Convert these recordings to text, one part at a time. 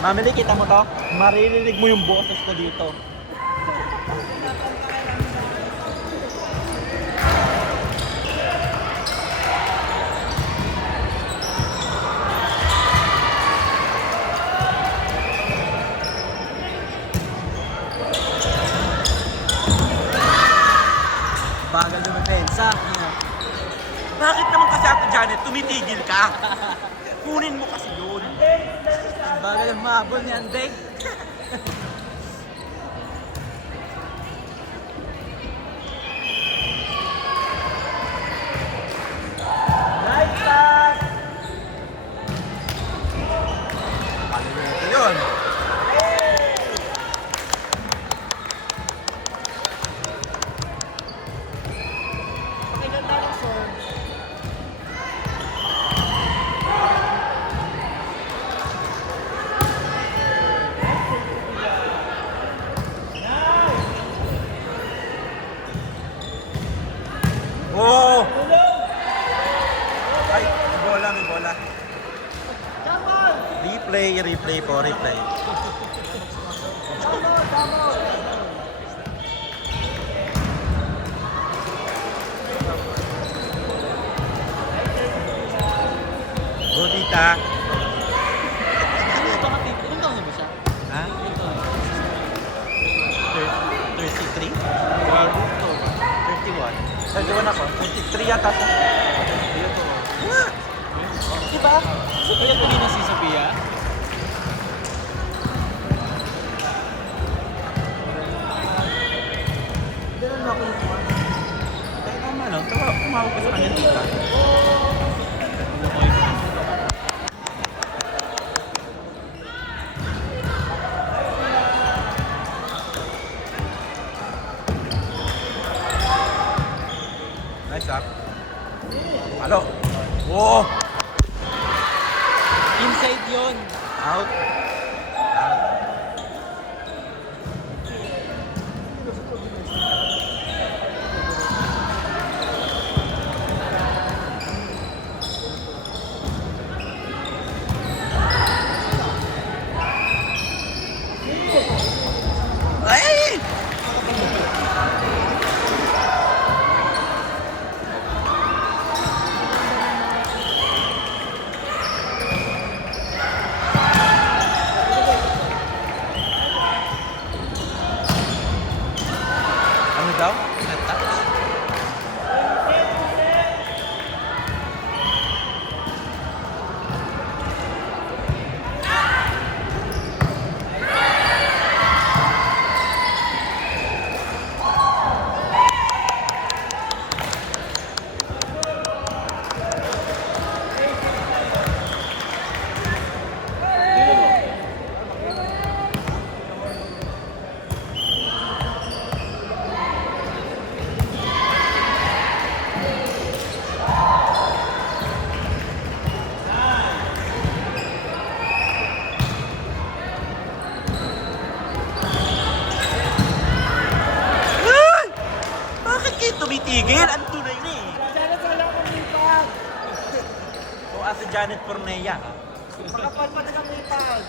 Mamili, kita mo to? Maririnig mo yung boses ko dito. Bagal ng depensa. Bakit naman kasi Ate Janet, tumitigil ka? Kunin mo kasi yun. Bagal ng mahabol ni Andeng. Nice pass! Palinito yun. Oh! Ay, may bola, may bola. Replay po, replay. Go, tita. Ilang taon na ba siya? Ha? Ilang taon na? 33? Or 31? 31 ako. 23 yata siya. Nga! Diba? Sophia ko din si Sophia. Kaya tama lang. Tumawag ka sa kanya, tita. Nice up. Halo. Oh! Inside yun. Out. Ay! Ano daw? Touch? Ay! Bakit kayo tumitigil? Ang tunay na eh. Janet, wala akong lipag. So, Ate Janet Porneya. Makapal pa na kang lipag.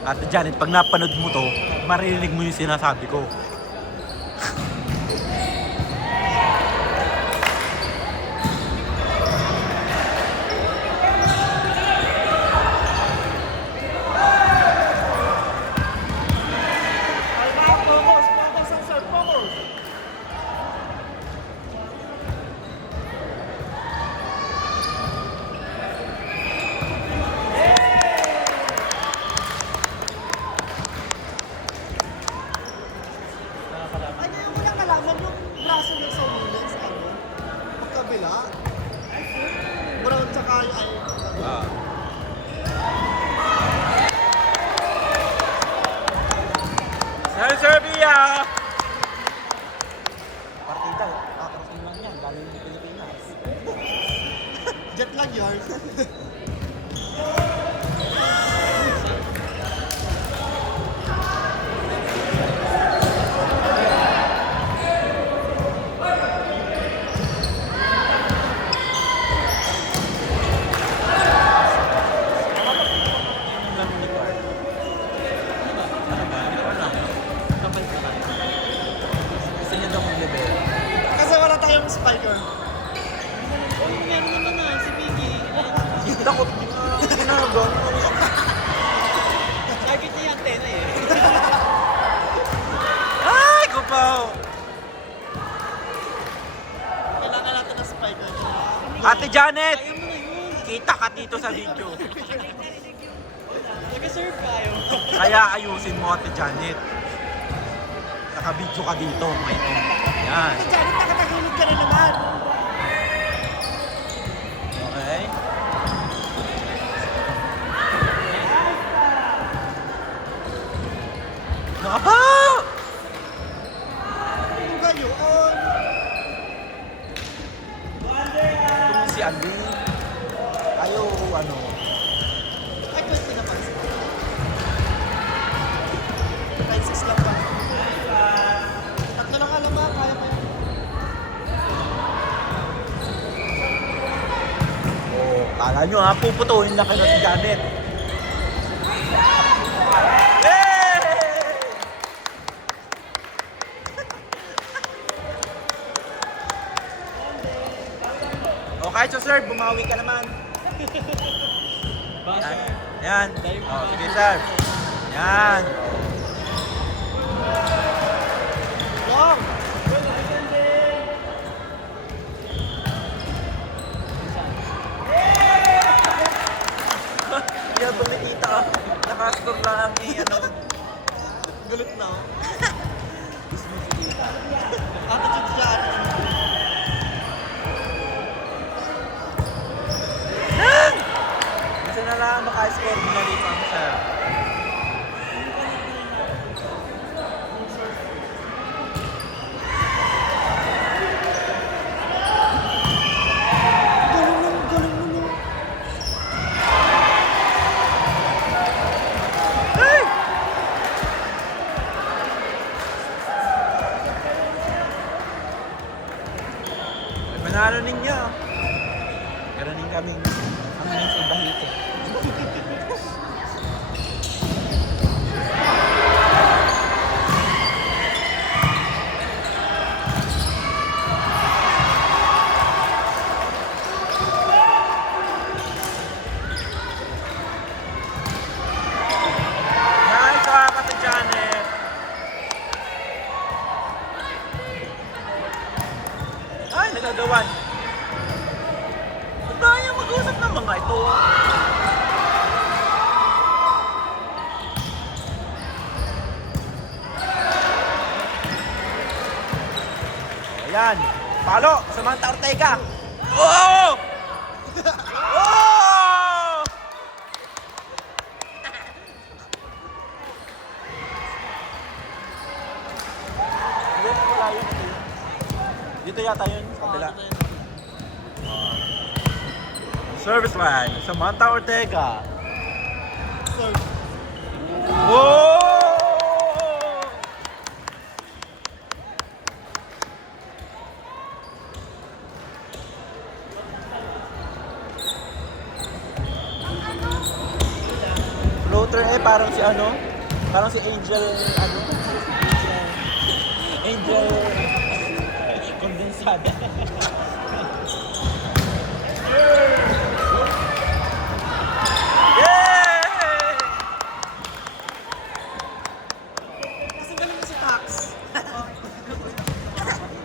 Ate Janet, pag napanood mo to, maririnig mo yung sinasabi ko. Ay, ba? Focus! Focus ang sir! Focus! Ano yung walang kalaman yung braso ng Solinas sa ano? Magkabila? Brown tsaka ay... San Serbia! Partida, kakarasin lang yan. Galing ng Pilipinas. Jet lag yun. Dakot nga. Ginagawa. Target niya yung antena eh. Ay, kupaw! Kailangan natin ng spike. Ate Janet! Kaya mo na yun. Kita ka dito sa video. Nag-serve ka ayaw. Kaya ayusin mo, Ate Janet. Naka-video ka dito ngayon. Yan. Si Janet, nakatagilid ka na naman. Okay. Naka! Ano ba yun? Ito si Andy. Ayaw, ano. Ay, 20 na pa. 96 lang pa. Tatlo lang alam ba? Kaya pa yun. Oh, kala nyo ha, puputuhin na kayo si Janet. Hey! Oh, kahit sa serve, bumawi ka naman. Basta. Yan. Oh, sige, serve. Yan. Long! Yan, bumikita ka. Nakastor lang ang ano. Gulit na. Attitude siya, attitude. Kasi na lang makascore, binalipan mo siya. Galing mo no. Hey! Manalo ninyo. Garaning kaming ang main sa Bahite. Nice, Ate Janet. Ay, nagagawan. Ba't tayo mag-usap ng mga ito? Ayan. Palo, Samantha Ortega. Oh! Oh! Hindi, wala yun. Dito yata yun, sa kabila. Service line, Samantha Ortega. Sir, Whoa! Floater eh, parang si ano? Parang si Angel, ano? Angel Condensada. Yay! kasi galing mo si Tax.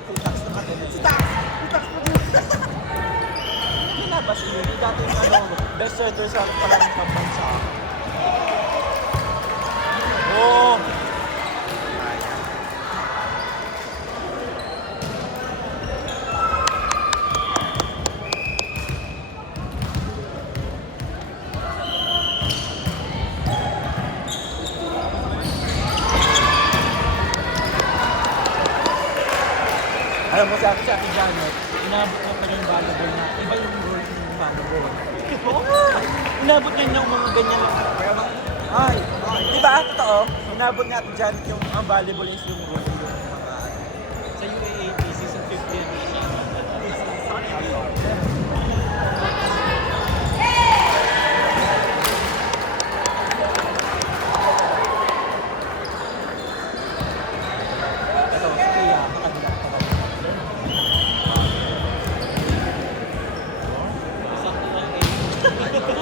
Si Tax mo din. Nilabas yun. Yung dati yung ano, best setter sa palang pambansa. Oh! Alam mo, si Ate Janet, inabot niya pa yung volleyball na, iba yung role ng volleyball. Oo nga! Inabot niya yung mga ganyan lang. Ay, di ba? Totoo. Inabot niya Ate Janet yung ang volleyball is yung role yung mga... Sa UAAP, season 15 na siya. Ito, si Pia, nakadila pa ba? Sakto lang eh.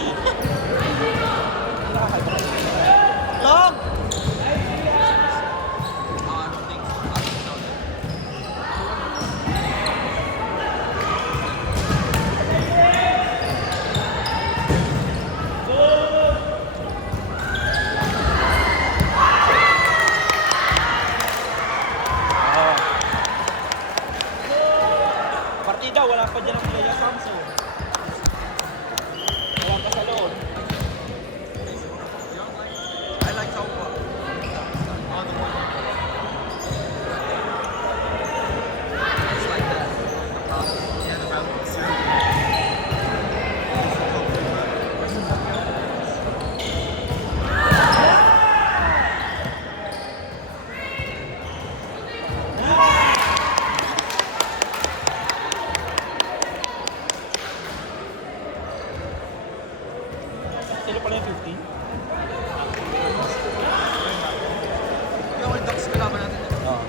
Sila pala yung 15? Yung Old Dogs kalaban natin. Oo.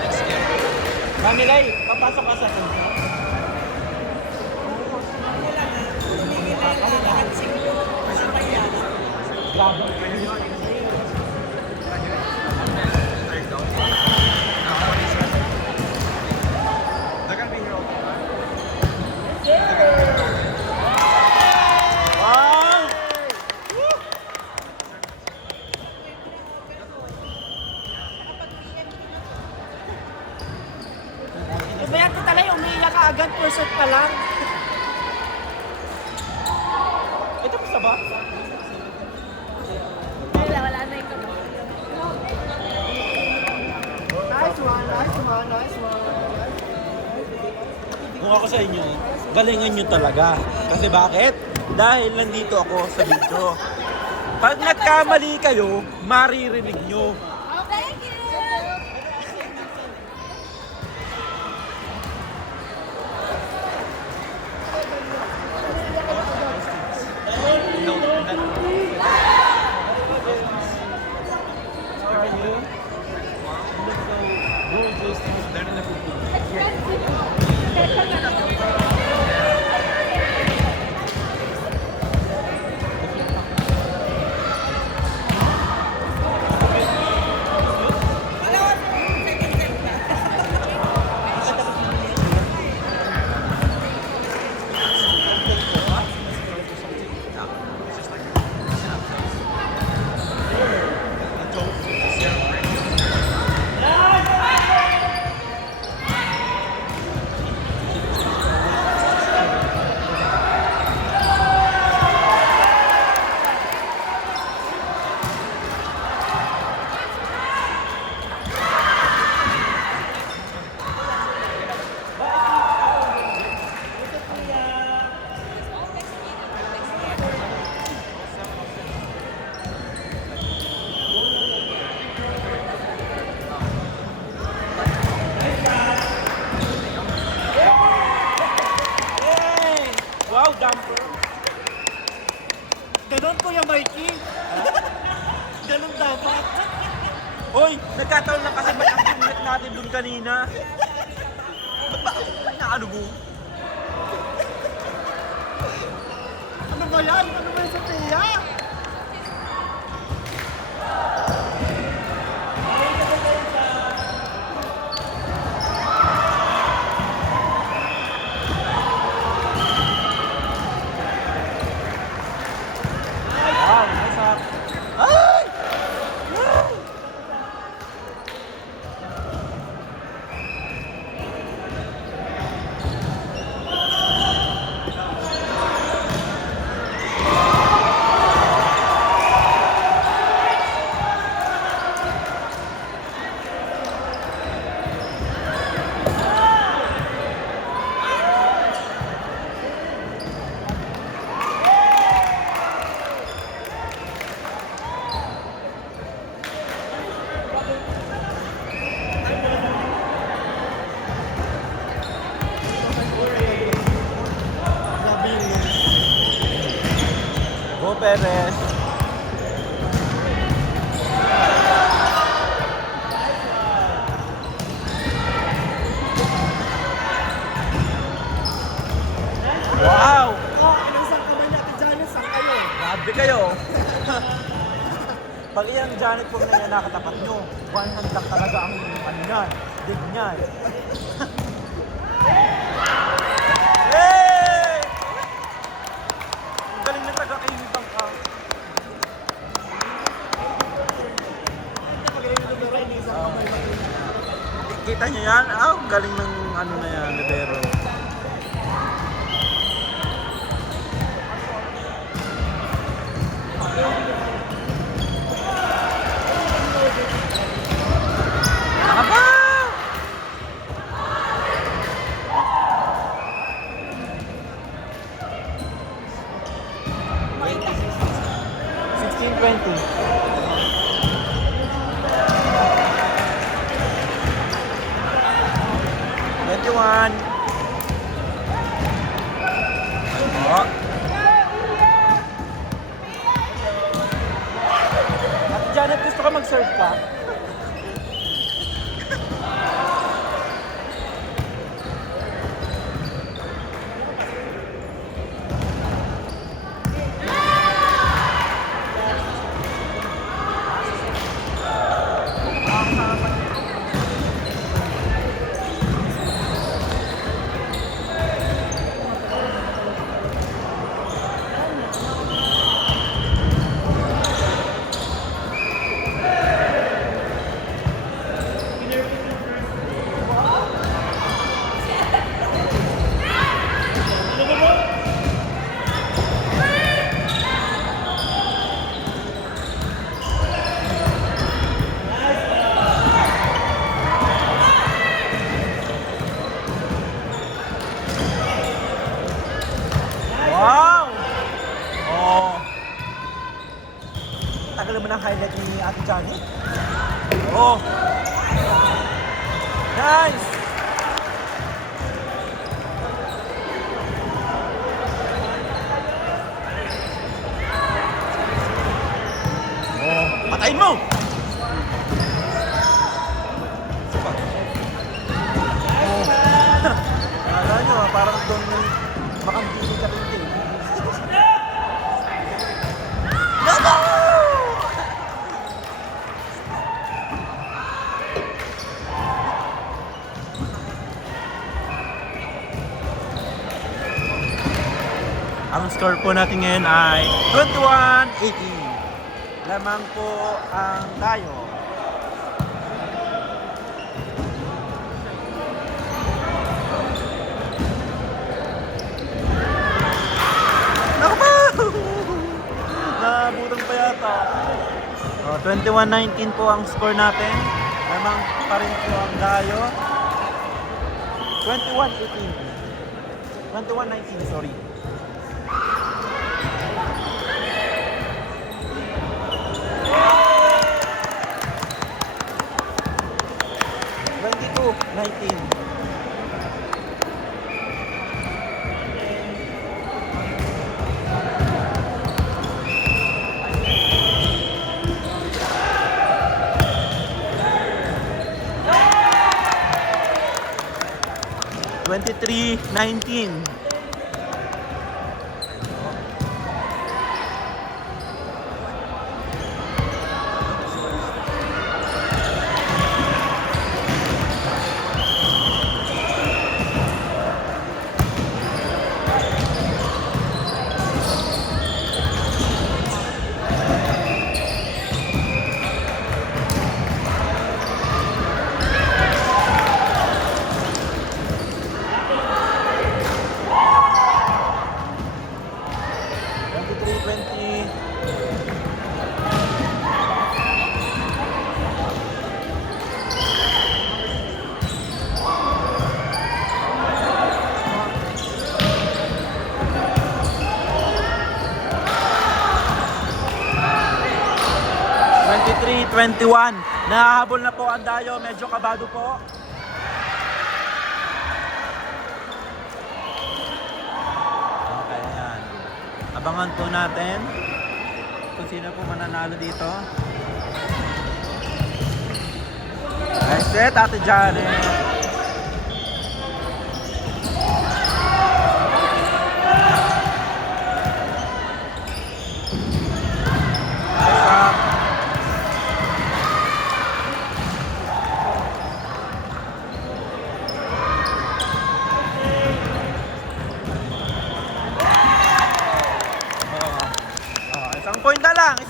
Next game. Mamilay, papasok ka sa punta. Grabe. They're gonna be here all the time. Wow! Umayak ka talaga, umiiyak ka agad, pursuit pa lang. Ito pa ba? Wala na ito. Nice one, nice one, nice one. Kung ako sa inyo, galingan nyo talaga. Kasi bakit? Dahil nandito ako sa video. Pag nagkamali kayo, maririnig nyo. Thank you! They're in the group. Yay! Wow, jumper! Ganon Kuya Mikey. Ganon dapat. Hoy, nagkataon lang kasi ba't ang sulit natin dun kanina? Ba't ba na ano mo? Ano ba yan? Ano ba yung sa tiya? Wow, nasa... Ay! Go Perez! Wow! Oh, ilang sang ka man natin dyan? Sang kayo. Grabe kayo! Pag yung Janet po na yan nakatapat nyo, one hand lang talaga ang ano yan, dig niyan. Hey! Ang galing na taga-kainitang ka. Magaling na lumero, inisang kamay Mikey. Kita nyo yan? Ah, ang galing ng ano na yan, libero. Aba! 21. Oh. Ate Janet, gusto ka mag-serve ka? Wow! Oh. Tagal naman ang highlight ni Ate Johnny. Oh. Nice! Oh, patayin mo! Sipa. Oh. Akala nyo, parang doon makambili ka rin din. Gago! Ang score po natin ngayon ay 21-18. Lamang po ang tayo. Nabutang pa yata. 21-19 po ang score natin. Lamang pa rin po ang tayo. 21-18. 21-19, sorry. Two, 19. Twenty-three, 19. Twenty-three, 21. Nahahabol na po ang Dayo. Medyo kabado po. Okay, ayan. Abangan po natin kung sino po mananalo dito. Nice set, Ate Janet.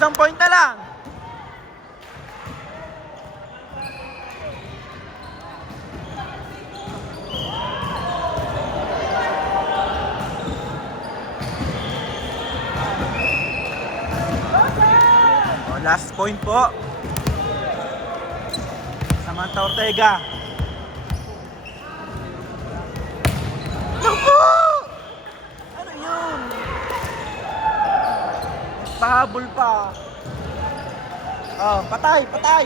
Isang point na lang. Last point po. Samantha Ortega. Naku! Ano yun? Pahabol pa. Oh, patay, patay.